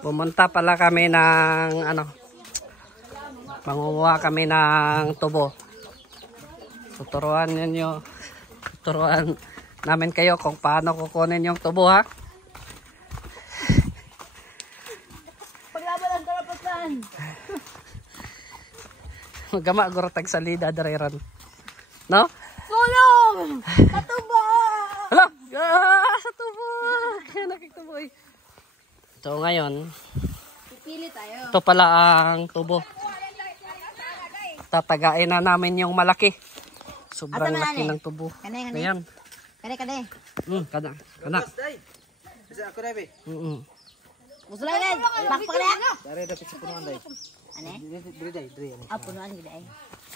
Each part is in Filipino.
Pumunta pala kami ng ano, manguha kami ng tubo. Tuturuan namin kayo kung paano kukunin yung tubo, ha. Paglaban ang karapatan. Magama guro tag salida dareran. No? Tulong! Katubo! Hala! Sa tubo! Nakiktuboy. So ngayon, pipili tayo. ito pala ang tubo. Tatagain na namin yung malaki. Sobrang laki ng tubo. Ayan. Kane. Kana. Ako na, be. Gusto lang yan. Bakpak na. Dari dapat sa punuan, day. Ano eh? Diri. Punuan gila eh.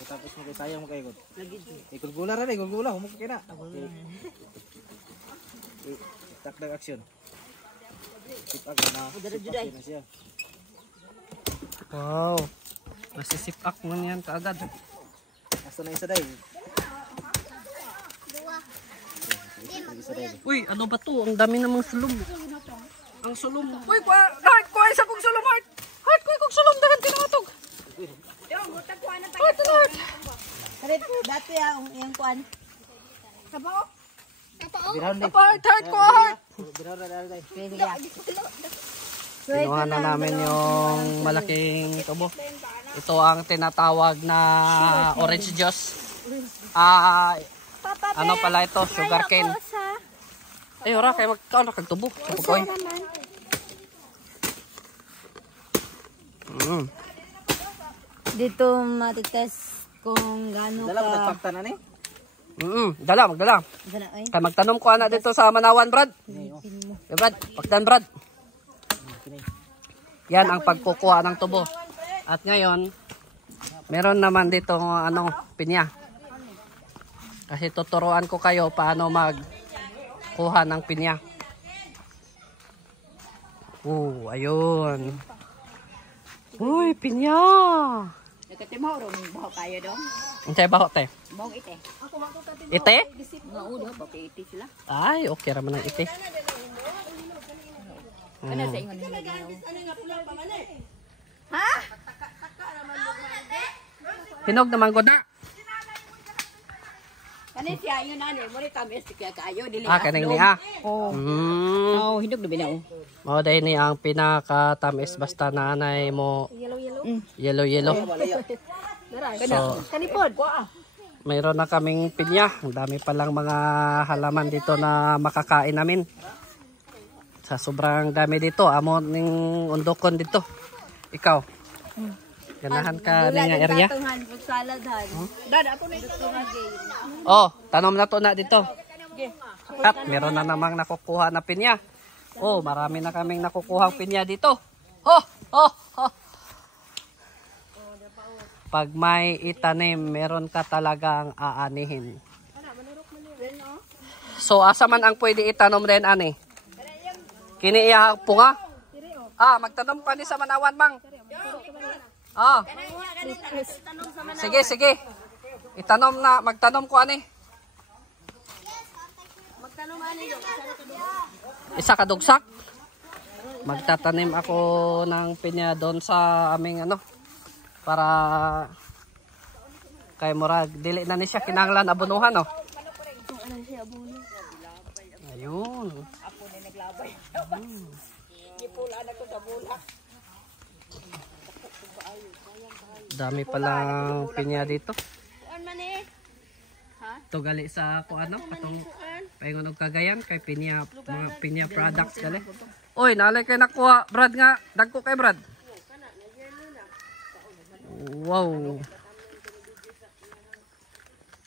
Tapos mo kay sayang mo kay god. Gulgula ra, gulgula. Humok kay na. Takdag aksyon. Sipak na. Juday. Wow. Masisipak mo yan kaagad. Asa na isa, day. Uy, ano ba to? Ang dami namang sulong. Ang sulong. Uy, kuha isa kong sulong, Heart. Heart, kuha kong sulong. Dahan tinatog. Heart. Dati yung kuan. Sabaw? Birahon, day. Heart, kuha, Heart. Birahon ra, day. Kinuha na namin yung malaking tubo. Ito ang tinatawag na orange juice. Ano pala ito? Sugar cane. Ay, ora, kayo magkaon na kagtubo. Kapukoy. Dito matigtas kung gaano Dala mo ka. nagpakta na ni. Magdala. Kaya magtanong ko na dito sa Manawan, Brad. Okay, Brad, pagtan, Brad. Yan ang pagkukuha ng tubo. At ngayon, meron naman dito pinya. Kasi tuturuan ko kayo paano magkuha ng pinya. Ayun. Uy, pinya! Nagkatimaw ron baho kayo dong. Unsay baho te? Baho ite. Ite? Maudo ba kay ite sila? Ay, okay ra man ang ite. Ano sa ingon nila? Ha? Hinog naman ko na. Kani siya yun ani, mo ni tamis kaya kayo dili. Kaning niya. Oh, hinog na binaw. Mao dai ni ang pinaka-tamis basta nanay mo yellow. So, Kanipod. mayroon na kaming pinya. Ang dami palang mga halaman dito na makakain namin. Sa sobrang dami dito, amo ning undokon dito. Ikaw. Ganahan ka din nga area. Tanom na to na dito. At meron na namang nakukuha na pinya. Marami na kaming nakukuhang pinya dito. Pag may itanim, meron ka talagang aanihin. So, asa man ang pwede itanom rin, ani? Kiniiya punga? Magtanom pa ni sa Manawan, mang. Sige. Magtanom ko, ani. Isa kadugsak. Magtatanim ako ng pinya doon sa aming para kay murag dili na ni siya kinahanglan abunuhan, Ayun. Ako ni naglabay. Gipula na ko sa bulak. Dami palang pinya dito. Kuan man eh. Ha? Ito gali sa katong paingon og Cagayan kay pinya, mga pinya products gali. Oy, nalay kay nakuha, Brad nga. Dagko kay Brad. Wow.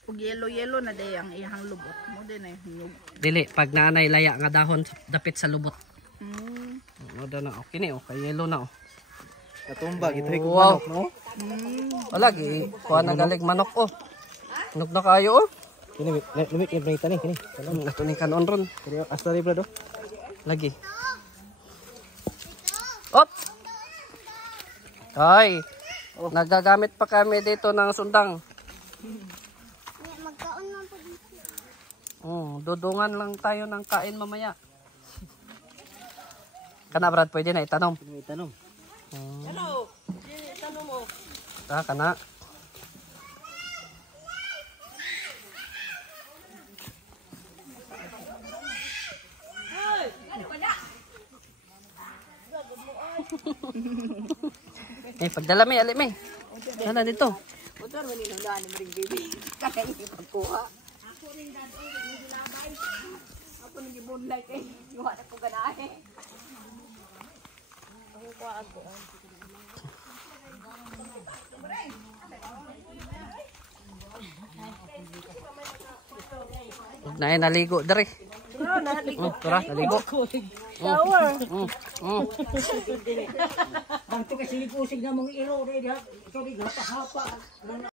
Ug yellow na day ang ihang lubot. Mo din ay hinog. Dili pag naanay laya nga dahon dapit sa lubot. Oda na okay ni kay yellow na Katumba gitoy ko Wow. manok, no? Wala gi kuha na galig manok Hinog na kayo Kini limit ni tani kini. Nato ni kanon ron. Kini asta ri blado. Lagi. Op. Ay. Nagagamit pa kami dito ng sundang. Magkaon man po dito. Dudungan lang tayo ng kain mamaya. Kana Brad, pwede na itanom. May tanong. Ano? Tanong mo. Kana. Pagdala may, ali may. Sana dito. Motor man inulaan mo ring baby. Kaya hindi pagkuha. Ako nang gibunlay kay gawa na ko ganahe. Ang kuha ako. Naay naligo dere. Tara, naligo. Shower. Ang tigas sinipusig na mong iro, sorry, napahapa.